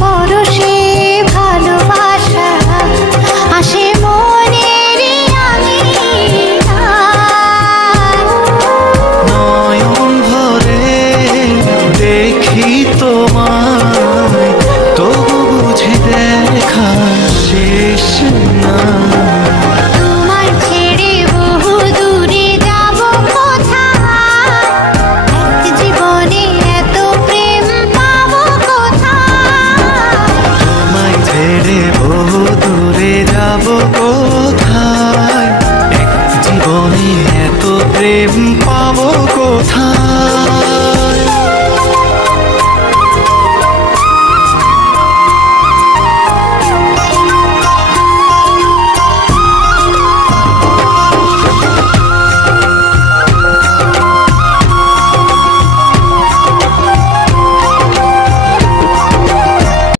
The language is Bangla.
পরশে ভালোবাসা আসে মনের নয়ন ভরে দেখি তোমায়, তবু বুঝি দেখা শেষ না। তোমার ছেড়ে বহু দূরে যাব কোথায়, এক জীবনে এত প্রেম পাবো কোথায়। তোমায় ছেড়ে বহু দূরে যাব কোথায়, এক জীবনে এত প্রেম